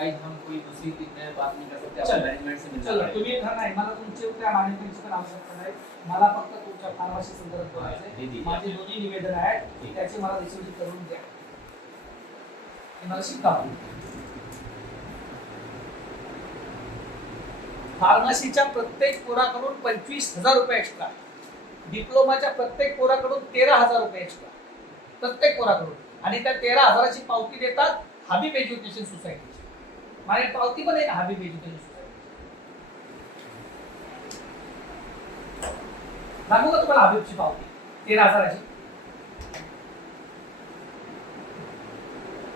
काही हम कोई दूसरी इतने बात नहीं कर सकते आपण मैनेजमेंट से मिल चला तुम्ही हा नाही मला तुमचे त्या मॅनेजमेंटची पण आवश्यकता नाही. मला फक्त तुमच्या फार्मसी संदर्भात बोलायचे माझे दोन्ही निवेदन आहेत. त्याची मला रिसिव्ह करून द्या. हे मला शिकता फार्मसीच्या प्रत्येक कोराकडून पंचवीस हजार रुपये एक्स्ट्रा डिप्लोमाच्या प्रत्येक कोराकडून तेरा हजार रुपये एक्स्ट्रा प्रत्येक कोराकडून आणि त्या तेरा हजाराची पावती देतात हबीब एज्युकेशन सोसायटी हा एक पावती पण आहे ना हबीब व्हेजिटेबल दाखवू का तुम्हाला हबीबची पावती? तेरा हजाराची.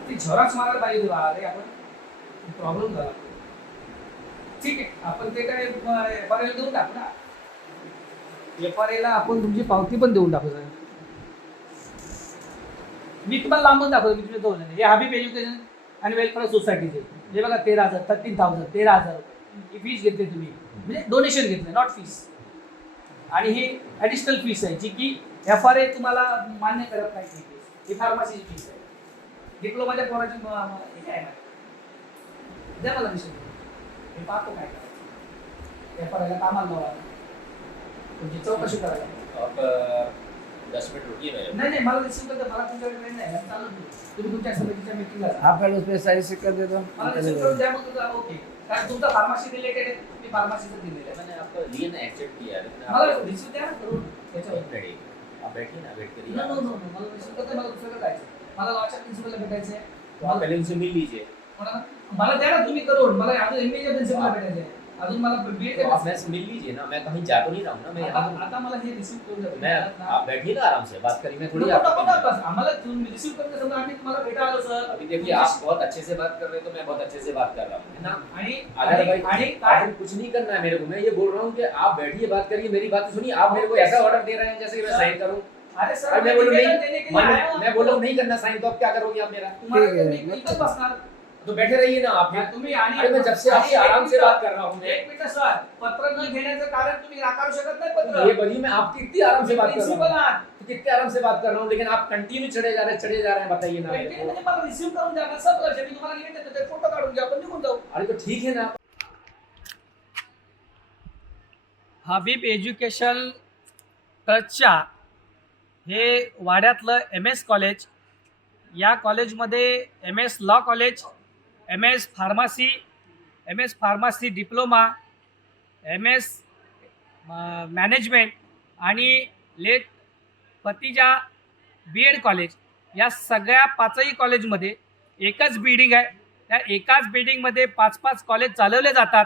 ती झेरॉक्स मारायला पाहिजे तुला अरे आपण. प्रॉब्लेम झाला. ठीक आहे आपण ते काय एफ आर देऊन टाकू ना. एफ आर एला आपण तुमची पावती पण देऊन टाकू सर मी तुम्हाला लांबून दाखवतो मी तुम्ही दोन हे हबीब एज्युकेशन आणि वेलफेअर सोसायटीचे हे बघा तेरा हजार थर्टीन थाउजंड तेरा हजार. ही फीस घेतली तुम्ही. म्हणजे डोनेशन घेतलं नॉट फीस आणि ही ॲडिशनल फीस आहे जी की एफ आर ए तुम्हाला मान्य करत नाही. ही फार्मसीची फीस आहे. डिप्लोमाच्या पोराची हे आहे? द्या मला विषय. हे पाहतो काय करायचं. एफ आर एला कामाला लावा. तुमची चौकशी करायला. दस मिनट नाही नाही मला रिसिव्ह करता मला तुमच्याकडे वेळ नाही. मी चालू ठेवू. तुम्ही तुमच्या समितीच्या मीटिंगला जा. आप पहले उस पर साइड से कर दे दो मला रिसिव्ह करून द्या मग तुझा. ओके. कारण तुमचा फार्मसी रिलेटेड आहे. मी फार्मसीचं दिलेलं आहे. मैंने आपका लिए ना एक्सेप्ट किया लेकिन मला आप रिसिव्ह द्या ना करून. त्याच्यावर. एक मिनट एक। आप बैठिए ना वेट करिए नो नो नो नो, मला रिसिव्ह करता मला जायचं मला लॉच्या प्रिन्सिपलला भेटायचं आहे तो आप पहले उनसे मिल लीजिए. मला मला द्या ना तुम्ही करून. मला अजून एमबीच्या प्रिन्सिपलला भेटायचं आहे अजून मला बीएड तो आप मैं मिल लीजिए ना मैं कहीं जा तो नहीं रहा हूँ ना मैं यहाँ आता आता मला हे रिसिव्ह करून मैं आप बैठिए ना आराम से बात करिए मैं थोड़ी आपको बस. आम्हाला तुम्ही रिसिव्ह करते समजा आम्ही तुम्हाला भेटायला आलो सर अभी देखिए आप बहुत अच्छे से बात कर रहे हैं तो मैं बहुत अच्छे से बात कर रहा हूँ ना? अगर भाई आणि काय? कुछ नहीं करना है मेरे को मैं ये बोल रहा हूँ कि आप बैठिए बात करिए मेरी बात तो सुनिए आप मेरे को ऐसा ऑर्डर दे रहे हैं जैसे कि मैं साइन करूँ। अरे सर मैं बोलूँ नहीं मैं मैं बोलूँ नहीं करना साइन तो आप क्या करोगे आप मेरा? तुम्हाला ठीक आहे. तुम्ही इथंच बसणार तो बैठे रहिए ना आप। तुम्ही आणि अरे मैं जब से आपसे आराम से बात कर रहा हूँ मैं एक मिनिट सर पत्र न घेण्याचं कारण तुम्ही नाकारू शकत नाही पत्र. ये बताइए मैं आपकी इतनी आराम से बात कर रहा हूँ। कितने आराम से बात कर रहा हूँ लेकिन आप कंटिन्यू चढ़े जा रहे हैं चढ़े जा रहे हैं बताइए ना। म्हणजे मला रिसिव्ह करून द्या सब लक्ष मी तुम्हाला निवेदन देतो ते फोटो काढून घ्या आपण निघून जाऊ. अरे तो ठीक है ना। हबीब एज्युकेशन ट्रस्टच्या हे वाड्यातलं एम एस कॉलेज या कॉलेजमध्ये M S law college M S pharmacy M S pharmacy diploma M S management आणि late Patija B Ed college या सगळ्या पाचही कॉलेजमध्ये एकच बिल्डिंग आहे. त्या एकाच बिल्डिंगमध्ये पाच पाच कॉलेज चालवले जातात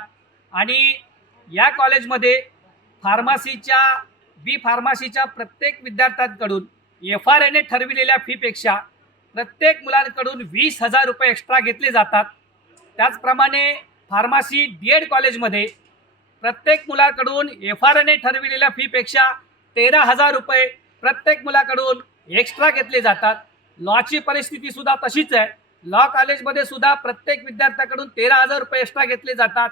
आणि या कॉलेजमध्ये फार्मासीच्या बी फार्मासीच्या प्रत्येक विद्यार्थ्यांकडून एफ आर एने ठरविलेल्या फीपेक्षा प्रत्येक मुलांकडून वीस हजार रुपये एक्स्ट्रा घेतले जातात. त्याचप्रमाणे फार्मसी डी एड कॉलेजमध्ये प्रत्येक मुलाकडून एफ आर एने ठरविलेल्या फीपेक्षा तेरा हजार रुपये प्रत्येक मुलाकडून एक्स्ट्रा घेतले जातात. लॉची परिस्थितीसुद्धा तशीच आहे. लॉ कॉलेजमध्ये सुद्धा प्रत्येक विद्यार्थ्याकडून तेरा हजार रुपये एक्स्ट्रा घेतले जातात.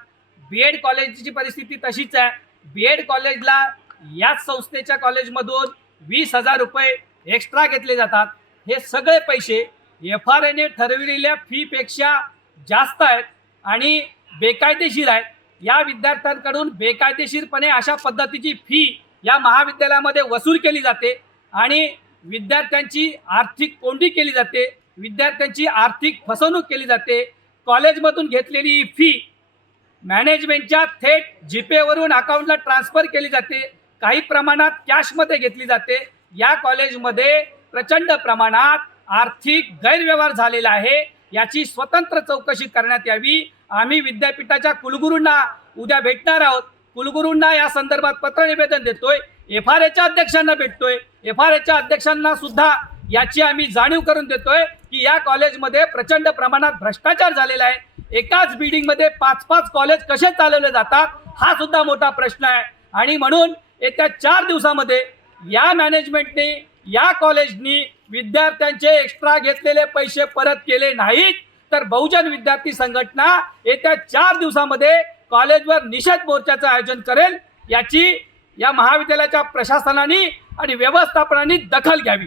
बी एड कॉलेजची परिस्थिती तशीच आहे. बी एड कॉलेजला याच संस्थेच्या कॉलेजमधून वीस हजार रुपये एक्स्ट्रा घेतले जातात. हे सगळे पैसे एफ आर एने ठरविलेल्या फीपेक्षा जास्त आहेत आणि बेकायदेशीर आहेत. या विद्यार्थ्यांकडून बेकायदेशीरपणे अशा पद्धतीची फी या महाविद्यालयामध्ये वसूल केली जाते आणि विद्यार्थ्यांची आर्थिक कोंडी केली जाते विद्यार्थ्यांची आर्थिक फसवणूक केली जाते. कॉलेजमधून घेतलेली फी मॅनेजमेंटच्या थेट जीपेवरून अकाउंटला ट्रान्सफर केली जाते. काही प्रमाणात कॅशमध्ये घेतली जाते. या कॉलेजमध्ये प्रचंड प्रमाणात आर्थिक गैरव्यवहार झालेला आहे. याची स्वतंत्र चौकशी करण्यात यावी. आम्ही विद्यापीठाच्या कुलगुरूंना उद्या भेटणार आहोत. कुलगुरूंना या संदर्भात पत्र निवेदन देतोय. एफ आर एच्या अध्यक्षांना भेटतोय. एफ आर एच्या अध्यक्षांना सुद्धा याची आम्ही जाणीव करून देतोय की या कॉलेजमध्ये प्रचंड प्रमाणात भ्रष्टाचार झालेला आहे. एकाच बिल्डिंगमध्ये पाच पाच कॉलेज कसे चालवले जातात हा सुद्धा मोठा प्रश्न आहे. आणि म्हणून येत्या चार दिवसामध्ये या मॅनेजमेंटने या कॉलेजनी विद्यार्थ्यांचे एक्स्ट्रा घेतलेले पैसे परत केले नाहीत तर बहुजन विद्यार्थी संघटना येत्या चार दिवसामध्ये कॉलेजवर निषेध मोर्चाचं आयोजन करेल याची या महाविद्यालयाच्या प्रशासनाने आणि व्यवस्थापनाने दखल घ्यावी.